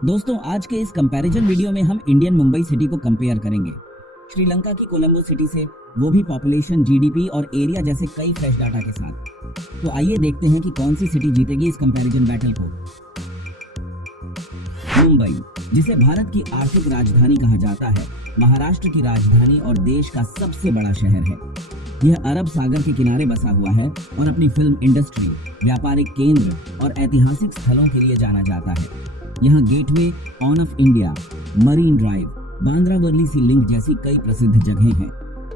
दोस्तों, आज के इस कंपैरिजन वीडियो में हम इंडियन मुंबई सिटी को कंपेयर करेंगे श्रीलंका की कोलंबो सिटी से, वो भी पॉपुलेशन, जीडीपी और एरिया जैसे कई फ्रेश डाटा के साथ। तो आइए देखते हैं कि कौन सी सिटी जीतेगी इस कंपैरिजन बैटल को। मुंबई, जिसे भारत की आर्थिक राजधानी कहा जाता है, महाराष्ट्र की राजधानी और देश का सबसे बड़ा शहर है। यह अरब सागर के किनारे बसा हुआ है और अपनी फिल्म इंडस्ट्री, व्यापारिक केंद्र और ऐतिहासिक स्थलों के लिए जाना जाता है। यहाँ gateway on of India, marine drive, Bandra Worli sea link जैसी कई प्रसिद्ध जगहें हैं।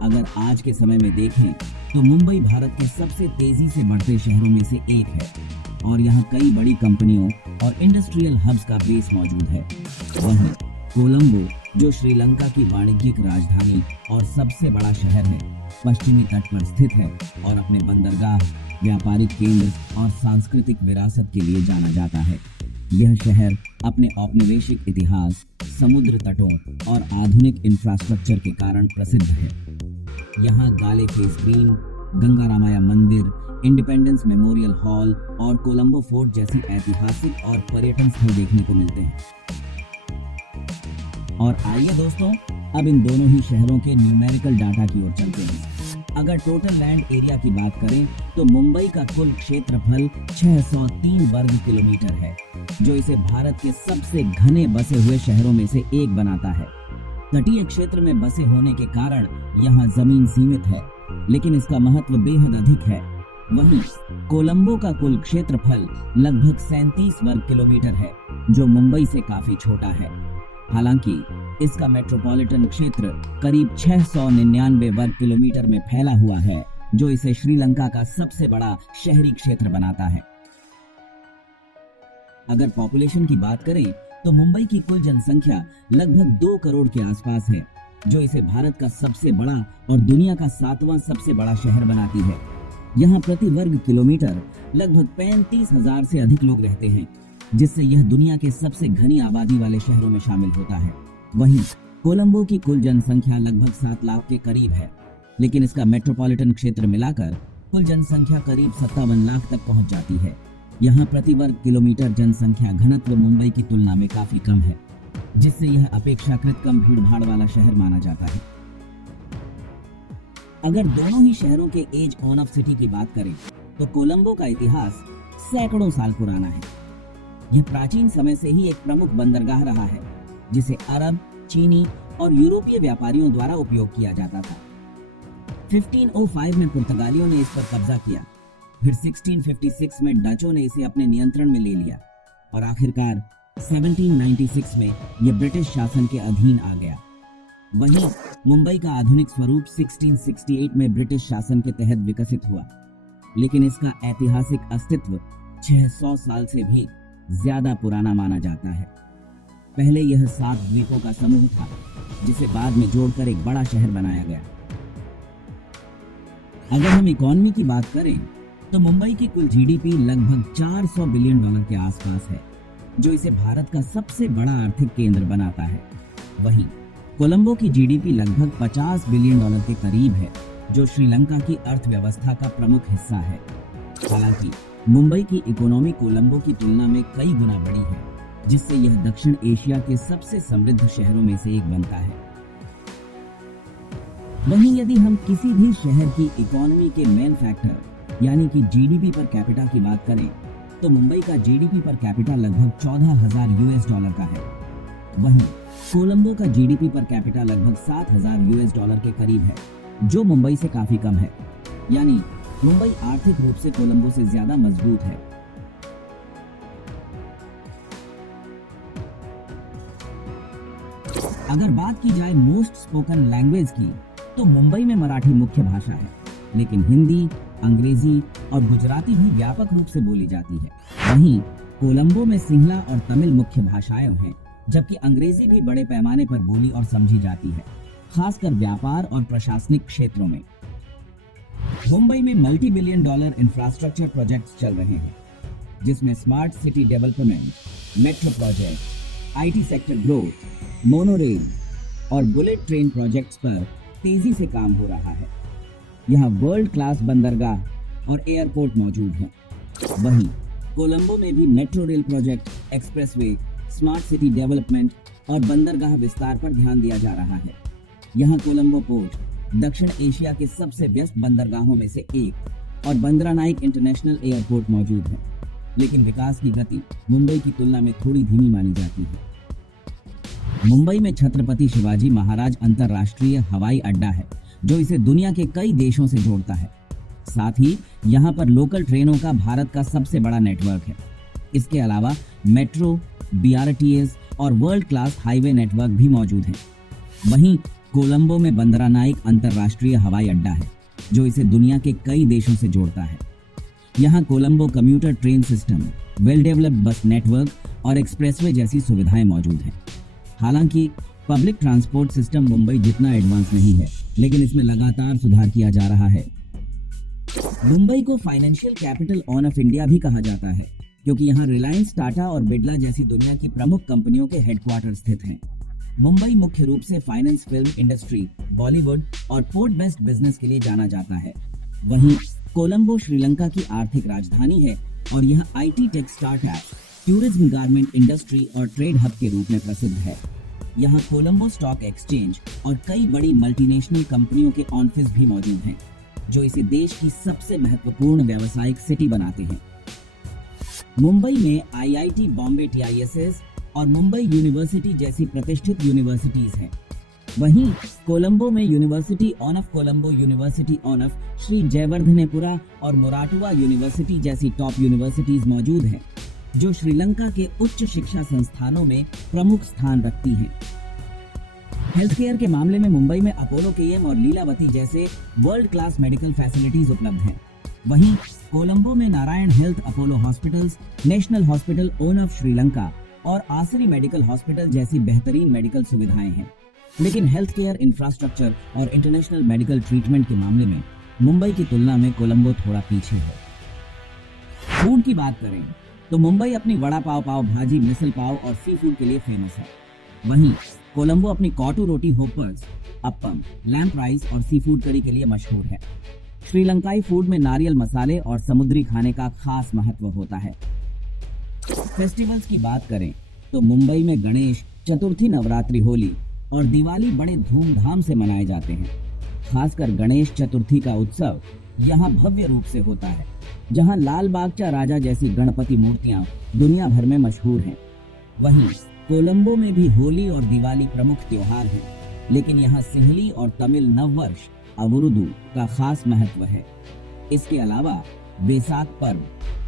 अगर आज के समय में देखें तो मुंबई भारत के सबसे तेजी से बढ़ते शहरों में से एक है और यहाँ कई बड़ी कंपनियों और इंडस्ट्रियल हब्स का बेस मौजूद है। वहीं कोलंबो, जो श्रीलंका की वाणिज्यिक राजधानी और सबसे बड़ा शहर है, पश्चिमी तट पर स्थित है और अपने बंदरगाह, व्यापारिक केंद्र और सांस्कृतिक विरासत के लिए जाना जाता है। यह शहर अपने औपनिवेशिक इतिहास, समुद्र तटों और आधुनिक इंफ्रास्ट्रक्चर के कारण प्रसिद्ध है। यहाँ गाले फेस ग्रीन, गंगा रामाया मंदिर, इंडिपेंडेंस मेमोरियल हॉल और कोलंबो फोर्ट जैसी ऐतिहासिक और पर्यटन स्थल देखने को मिलते हैं। और आइए दोस्तों, अब इन दोनों ही शहरों के न्यूमेरिकल डाटा की ओर चलते हैं। अगर टोटल लैंड एरिया की बात करें तो मुंबई का कुल क्षेत्रफल 603 वर्ग किलोमीटर है, जो इसे भारत के सबसे घने बसे हुए शहरों में से एक बनाता है। तटीय क्षेत्र में बसे होने के कारण यहाँ जमीन सीमित है, लेकिन इसका महत्व बेहद अधिक है। वहीं कोलंबो का कुल क्षेत्रफल लगभग 37 वर्ग किलोमीटर है, जो मुंबई से काफी छोटा है। हालांकि इसका मेट्रोपॉलिटन क्षेत्र करीब 699 वर्ग किलोमीटर में फैला हुआ है, जो इसे श्रीलंका का सबसे बड़ा शहरी क्षेत्र बनाता है। अगर पॉपुलेशन की बात करें तो मुंबई की कुल जनसंख्या लगभग 2 करोड़ के आसपास है, जो इसे भारत का सबसे बड़ा और दुनिया का 7वां सबसे बड़ा शहर बनाती है। यहाँ प्रति वर्ग किलोमीटर लगभग 35,000 से अधिक लोग रहते हैं, जिससे यह दुनिया के सबसे घनी आबादी वाले शहरों में शामिल होता है। वहीं कोलंबो की कुल जनसंख्या लगभग 7 लाख के करीब है, लेकिन इसका मेट्रोपॉलिटन क्षेत्र मिलाकर कुल जनसंख्या करीब 57 लाख तक पहुंच जाती है। यहाँ प्रति वर्ग किलोमीटर जनसंख्या घनत्व मुंबई की तुलना में काफी कम है, जिससे यह अपेक्षाकृत कम भीड़ भाड़ वाला शहर माना जाता है। अगर दोनों ही शहरों के एज ऑन ऑफ सिटी की बात करें तो कोलंबो का इतिहास सैकड़ों साल पुराना है। यह प्राचीन समय से ही एक प्रमुख बंदरगाह रहा है, जिसे अरब, चीनी और यूरोपीय व्यापारियों द्वारा उपयोग किया जाता था। 1505 में पुर्तगालियों ने इस पर कब्जा किया, फिर 1656 में डचों ने इसे अपने नियंत्रण में ले लिया और आखिरकार 1796 में यह ब्रिटिश शासन के अधीन आ गया। वहीं मुंबई का आधुनिक स्वरूप 1668 में ब्रिटिश शासन के तहत विकसित हुआ, लेकिन इसका ऐतिहासिक अस्तित्व 600 साल से भी ज्यादा पुराना माना जाता है। पहले यह 7 द्वीपों का समूह था, जिसे बाद में जोड़कर एक बड़ा शहर बनाया गया। अगर हम इकोनॉमी की बात करें तो मुंबई की कुल जीडीपी लगभग 400 बिलियन डॉलर के आसपास है, जो इसे भारत का सबसे बड़ा आर्थिक केंद्र बनाता है। वहीं कोलंबो की जीडीपी लगभग 50 बिलियन डॉलर के करीब है, जो श्रीलंका की अर्थव्यवस्था का प्रमुख हिस्सा है। हालांकि मुंबई की इकोनॉमी कोलंबो की तुलना में कई गुना बड़ी है, जिससे यह दक्षिण एशिया के सबसे समृद्ध शहरों में से एक बनता है। वहीं यदि हम किसी भी शहर की इकोनॉमी के मेन फैक्टर यानी कि जीडीपी पर कैपिटा की बात करें तो मुंबई का जीडीपी पर कैपिटा लगभग 14,000 यूएस डॉलर का है। वहीं कोलंबो का जीडीपी पर कैपिटा लगभग 7,000 यूएस डॉलर के करीब है, जो मुंबई से काफी कम है। यानी मुंबई आर्थिक रूप से कोलंबो से ज्यादा मजबूत है। अगर बात की जाए मोस्ट स्पोकन लैंग्वेज की तो मुंबई में मराठी मुख्य भाषा है, लेकिन हिंदी, अंग्रेजी और गुजराती भी व्यापक रूप से बोली जाती है। वहीं कोलंबो में सिंहला और तमिल मुख्य भाषाएं हैं, जबकि अंग्रेजी भी बड़े पैमाने पर बोली और समझी जाती है, खासकर व्यापार और प्रशासनिक क्षेत्रों में। मुंबई में multi billion dollar infrastructure projects चल रहे हैं, जिसमें smart city development, metro project, IT sector growth, monorail और बुलेट ट्रेन प्रोजेक्ट्स पर तेजी से काम हो रहा है। यहाँ वर्ल्ड क्लास बंदरगाह और एयरपोर्ट मौजूद हैं। वहीं कोलंबो में भी metro rail project, expressway, smart city development और बंदरगाह विस्तार पर ध्यान दिया जा रहा है। यहाँ कोलंबो पोर्ट दक्षिण एशिया के सबसे व्यस्त बंदरगाहों में से एक और बंदरा नाइक इंटरनेशनल एयरपोर्ट मौजूद है, लेकिन विकास की गति मुंबई की तुलना में थोड़ी धीमी मानी जाती है। मुंबई में छत्रपति शिवाजी महाराज अंतरराष्ट्रीय हवाई अड्डा है, जो इसे दुनिया के कई देशों से जोड़ता है। साथ ही यहाँ पर लोकल ट्रेनों का भारत का सबसे बड़ा नेटवर्क है। इसके अलावा मेट्रो, बीआरटीएस और वर्ल्ड क्लास हाईवे नेटवर्क भी मौजूद है। वहीं कोलंबो में बंदरा नाइक अंतरराष्ट्रीय हवाई अड्डा है, जो इसे दुनिया के कई देशों से जोड़ता है। यहाँ Colombo commuter train system, well developed bus network और एक्सप्रेसवे जैसी सुविधाएं मौजूद हैं। हालांकि पब्लिक ट्रांसपोर्ट सिस्टम मुंबई जितना एडवांस नहीं है, लेकिन इसमें लगातार सुधार किया जा रहा है। मुंबई को फाइनेंशियल कैपिटल ऑफ इंडिया भी कहा जाता है, क्योंकि यहाँ रिलायंस, टाटा और बिरला जैसी दुनिया की प्रमुख कंपनियों के हेडक्वार्टर स्थित हैं। मुंबई मुख्य रूप से फाइनेंस, फिल्म इंडस्ट्री, बॉलीवुड और पोर्ट बेस्ड बिजनेस के लिए जाना जाता है। वहीं कोलंबो श्रीलंका की आर्थिक राजधानी है और यह IT, tech, startup, tourism, garment industry और ट्रेड हब के रूप में प्रसिद्ध है। यहाँ कोलंबो स्टॉक एक्सचेंज और कई बड़ी मल्टीनेशनल कंपनियों के ऑफिस भी मौजूद हैं, जो इसे देश की सबसे महत्वपूर्ण व्यावसायिक सिटी बनाते हैं। मुंबई में आईआईटी बॉम्बे, टीआईएसएस और मुंबई यूनिवर्सिटी जैसी प्रतिष्ठित यूनिवर्सिटीज हैं। वहीं कोलंबो में University of Colombo, University of Sri Jayewardenepura और मोराटुआ यूनिवर्सिटी जैसी टॉप यूनिवर्सिटीज मौजूद हैं, जो श्रीलंका के उच्च शिक्षा संस्थानों में प्रमुख स्थान रखती हैं। हेल्थ केयर के मामले में मुंबई में अपोलो केएम और लीलावती जैसे वर्ल्ड क्लास मेडिकल फैसिलिटीज उपलब्ध हैं। वहीं कोलंबो में Narayan health, Apollo hospitals, national hospital of Sri Lanka और आसरी मेडिकल हॉस्पिटल जैसी बेहतरीन मेडिकल सुविधाएं हैं। लेकिन हेल्थ केयर इंफ्रास्ट्रक्चर और इंटरनेशनल मेडिकल ट्रीटमेंट के मामले में मुंबई की तुलना में कोलंबो थोड़ा पीछे है। फूड की बात करें तो मुंबई अपनी वड़ा पाव, पाव भाजी, मिसल पाव और सी फूड के लिए फेमस है। वहीं कोलंबो अपनी कॉटू रोटी, होपर्स, अप्पम, लैम्प राइस और सी फूड करी के लिए मशहूर है। श्रीलंकाई फूड में नारियल मसाले और समुद्री खाने का खास महत्व होता है। फेस्टिवल्स की बात करें तो मुंबई में गणेश चतुर्थी, नवरात्रि, होली और दिवाली बड़े धूमधाम से मनाए जाते हैं। खासकर गणेश चतुर्थी का उत्सव यहाँ भव्य रूप से होता है, जहाँ लाल बागचा राजा जैसी गणपति मूर्तियां दुनिया भर में मशहूर हैं। वहीं कोलंबो में भी होली और दिवाली प्रमुख त्योहार हैं, लेकिन यहाँ सिहली और तमिल नववर्ष अवुरुदु का खास महत्व है। इसके अलावा बैसाख पर्व,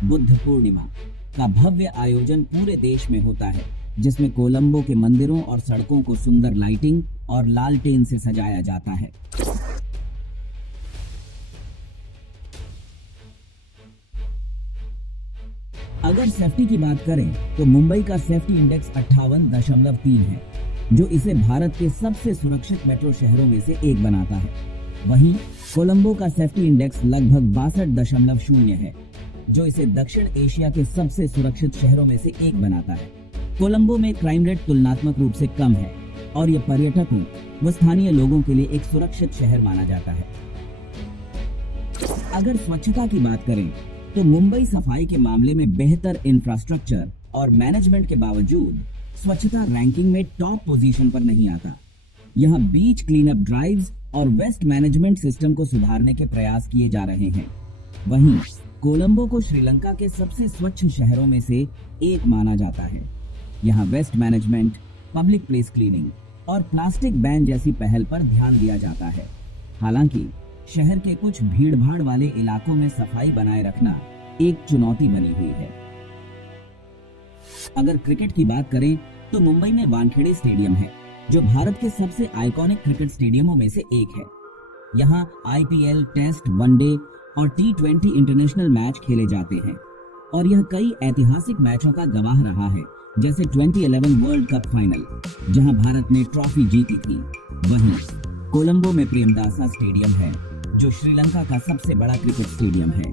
बुद्ध पूर्णिमा का भव्य आयोजन पूरे देश में होता है, जिसमें कोलंबो के मंदिरों और सड़कों को सुंदर लाइटिंग और लालटेन से सजाया जाता है। अगर सेफ्टी की बात करें तो मुंबई का सेफ्टी इंडेक्स 58.3 है, जो इसे भारत के सबसे सुरक्षित मेट्रो शहरों में से एक बनाता है। वहीं कोलंबो का सेफ्टी इंडेक्स लगभग 62.0 है, जो इसे दक्षिण एशिया के सबसे सुरक्षित शहरों में से एक बनाता है। कोलंबो में क्राइम रेट तुलनात्मक रूप से कम है और यह पर्यटकों व स्थानीय लोगों के लिए एक सुरक्षित शहर माना जाता है। अगर स्वच्छता की बात करें तो मुंबई सफाई के मामले में बेहतर इंफ्रास्ट्रक्चर और मैनेजमेंट के बावजूद स्वच्छता रैंकिंग में टॉप पोजीशन पर नहीं आता। यहाँ बीच क्लीनअप ड्राइव्स और वेस्ट मैनेजमेंट सिस्टम को सुधारने के प्रयास किए जा रहे हैं। वहीं कोलंबो को श्रीलंका के सबसे स्वच्छ शहरों में से एक माना जाता है। यहाँ waste management, public place cleaning और प्लास्टिक बैन जैसी पहल पर ध्यान दिया जाता है। हालांकि शहर के कुछ भीड़भाड़ वाले इलाकों में सफाई बनाए रखना एक चुनौती बनी हुई है। अगर क्रिकेट की बात करें तो मुंबई में वानखेड़े स्टेडियम है, जो भारत के सबसे आइकॉनिक क्रिकेट स्टेडियमों में से एक है। यहाँ आईपीएल, टेस्ट, वनडे और टी20 इंटरनेशनल मैच खेले जाते हैं और यह कई ऐतिहासिक मैचों का गवाह रहा है, जैसे 2011 वर्ल्ड कप फाइनल, जहां भारत ने ट्रॉफी जीती थी। वहीं कोलंबो में प्रेमदासा स्टेडियम है, जो श्रीलंका का सबसे बड़ा क्रिकेट स्टेडियम है।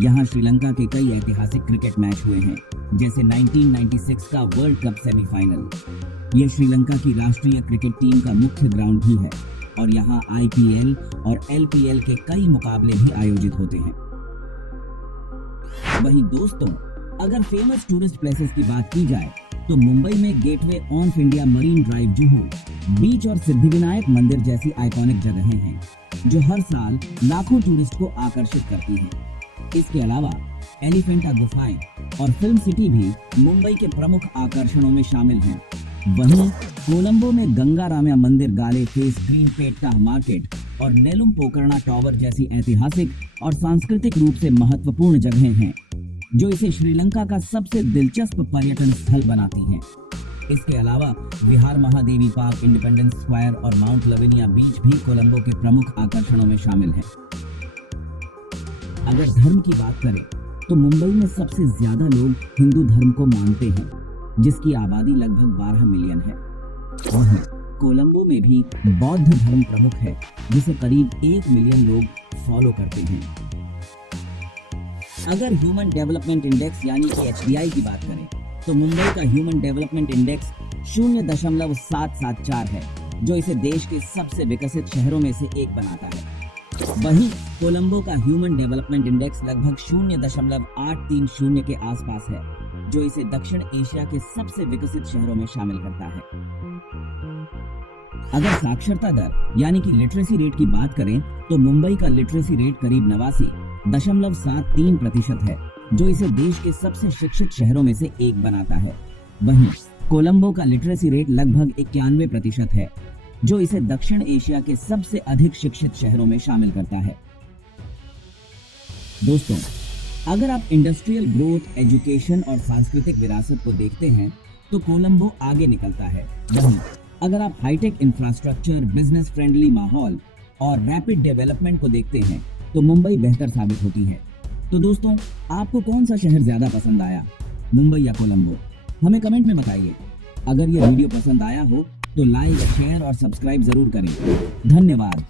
यहाँ श्रीलंका के कई ऐतिहासिक क्रिकेट मैच हुए हैं, जैसे 1996 का वर्ल्ड कप सेमीफाइनल। यह श्रीलंका की राष्ट्रीय क्रिकेट टीम का मुख्य ग्राउंड भी है और यहाँ आईपीएल और एलपीएल के कई मुकाबले भी आयोजित होते हैं। वहीं दोस्तों, अगर फेमस टूरिस्ट प्लेसेस की बात की जाए तो मुंबई में Gateway of India marine Drive Juhu Beach और सिद्धिविनायक मंदिर जैसी आइकॉनिक जगहें हैं जो हर साल लाखों टूरिस्ट को आकर्षित करती हैं। इसके अलावा एलिफेंटा गुफाएं और फिल्म सिटी भी मुंबई के प्रमुख आकर्षणों में शामिल हैं। वहीं कोलंबो में गंगा रामया मंदिर, गाले फेस, ग्रीन पेट्टा मार्केट और नेलुम पोकर्णा टावर जैसी ऐतिहासिक और सांस्कृतिक रूप से महत्वपूर्ण जगहें हैं जो इसे श्रीलंका का सबसे दिलचस्प पर्यटन स्थल बनाती हैं। इसके अलावा विहार महादेवी पार्क, इंडिपेंडेंस स्क्वायर और माउंट लविनिया बीच भी कोलंबो के प्रमुख आकर्षणों में शामिल हैं। अगर धर्म की बात करें तो मुंबई में सबसे ज्यादा लोग हिंदू धर्म को मानते हैं, जिसकी आबादी लगभग 12 मिलियन है। वहीं कोलंबो में भी बौद्ध धर्म प्रमुख है, जिसे करीब 1 मिलियन लोग फॉलो करते हैं। अगर ह्यूमन डेवलपमेंट इंडेक्स यानी कि HDI की बात करें तो मुंबई का ह्यूमन डेवलपमेंट इंडेक्स 0.774 है, जो इसे देश के सबसे विकसित शहरों में से एक बनाता है। वहीं कोलंबो का ह्यूमन डेवलपमेंट इंडेक्स लगभग 0.830 के आसपास है, जो इसे दक्षिण एशिया के सबसे विकसित शहरों में शामिल करता है। अगर साक्षरता दर यानी कि लिटरेसी रेट की बात करें तो मुंबई का लिटरेसी रेट करीब 89.73% है, जो इसे देश के सबसे शिक्षित शहरों में से एक बनाता है। वहीं कोलंबो का लिटरेसी रेट लगभग 91% है, जो इसे दक्षिण एशिया के सबसे अधिक शिक्षित शहरों में शामिल करता है। दोस्तों, अगर आप इंडस्ट्रियल ग्रोथ, एजुकेशन और सांस्कृतिक विरासत को देखते हैं तो कोलंबो आगे निकलता है। वहीं अगर आप हाईटेक इंफ्रास्ट्रक्चर, बिजनेस फ्रेंडली माहौल और रैपिड डेवलपमेंट को देखते हैं तो मुंबई बेहतर साबित होती है। तो दोस्तों, आपको कौन सा शहर ज्यादा पसंद आया, मुंबई या कोलंबो? हमें कमेंट में बताइए। अगर ये वीडियो पसंद आया हो तो लाइक, शेयर और सब्सक्राइब जरूर करें। धन्यवाद।